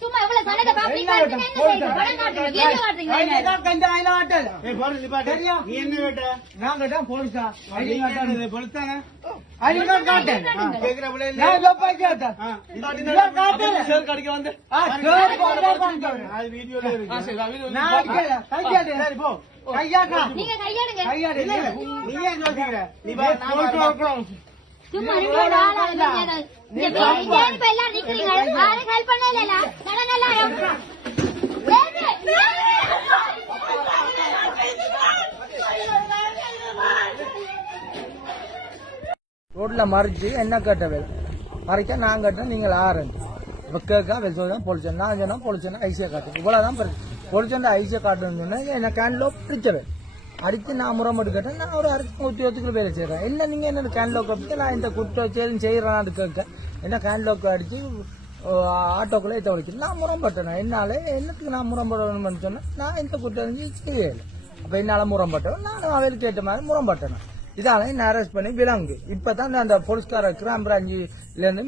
சும்மா இவ்வளவு சனத பாப்பீங்க நீ என்ன கேட்ட நான் கேட்டா போலீஸா ஐடி கார்டு போலீஸானே ஐடி கார்டு காட்டேன் கேக்குற புள்ள இல்ல நான் லப்பா கேட்டா ஷேர் கடிக்க வந்து ஷேர் போடுறேன் அது வீடியோல இருக்கு நான் கையாடு சரி போ கையாடா நீங்க கையாடுங்க கையாடு நீ ஏன் யோசிக்கிற நீ வா நான் சும்மா நீங்க ஆளால நீங்க ஏன் எல்லாம் நிக்கிறீங்க யாரும் ஹெல்ப் பண்ணல நடனல ரோட்ல மறிச்சு என்ன கேட்ட வேலை மறைக்க நான் கேட்டேன் நீங்கள் ஆரஞ்சு இப்போ கேட்க வெளிச்சோம் பொலிச்சேன் நான் சொன்னா பொலிச்சேன்னா ஐசியா காட்டு இவ்வளவுதான் பொலிச்சேன் ஐசியா காட்டுன்னு சொன்னேன் என்ன கேன்லோ பிடிச்சவே அடித்து நான் முறைமட்டு கேட்டேன் நான் ஒரு உத்தியோகத்துக்கு வேலை செய்கிறேன் என்ன நீங்கள் என்ன கேன்லோக்கு அப்படி நான் இந்த குற்றம் செய்கிறேன்னு கேட்க என்ன கேன்லோக்கு அடித்து ஆட்டோக்குள்ளே இதை வச்சு நான் முரம்பட்டேன் என்னால் என்னத்துக்கு நான் முரம்படணும்னு சொன்னேன் நான் இந்த குற்றம் செய்யலை அப்போ என்னால் முரம்பட்டேன் நானும் அவருக்கு கேட்ட மாதிரி முரம்பட்டேன் இதால என்ன அரெஸ்ட் பண்ணி விலங்கு இப்பதான் அந்த போலீஸ்கார கிராம் பிராஞ்சிலேருந்து